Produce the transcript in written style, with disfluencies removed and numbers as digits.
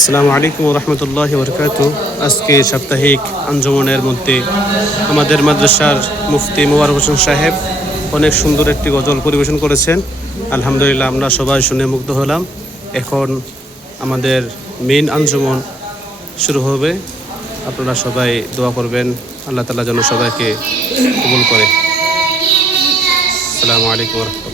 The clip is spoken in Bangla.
আসসালামু আলাইকুম ওয়া রাহমাতুল্লাহি ওয়া বারাকাতুহু। আজকে সাপ্তাহিক আঞ্জুমানের মধ্যে আমাদের মাদ্রাসার মুফতি মোবারক হোসেন সাহেব অনেক সুন্দর একটি গজল পরিবেশন করেছেন। আলহামদুলিল্লাহ, আমরা সবাই শুনে মুগ্ধ হলাম। এখন আমাদের মেইন আঞ্জুমান শুরু হবে। আপনারা সবাই দোয়া করবেন, আল্লাহ তাআলা যেন সবাইকে কবুল করে। আসসালামু আলাইকুম ওয়া রাহমাতুল্লাহ।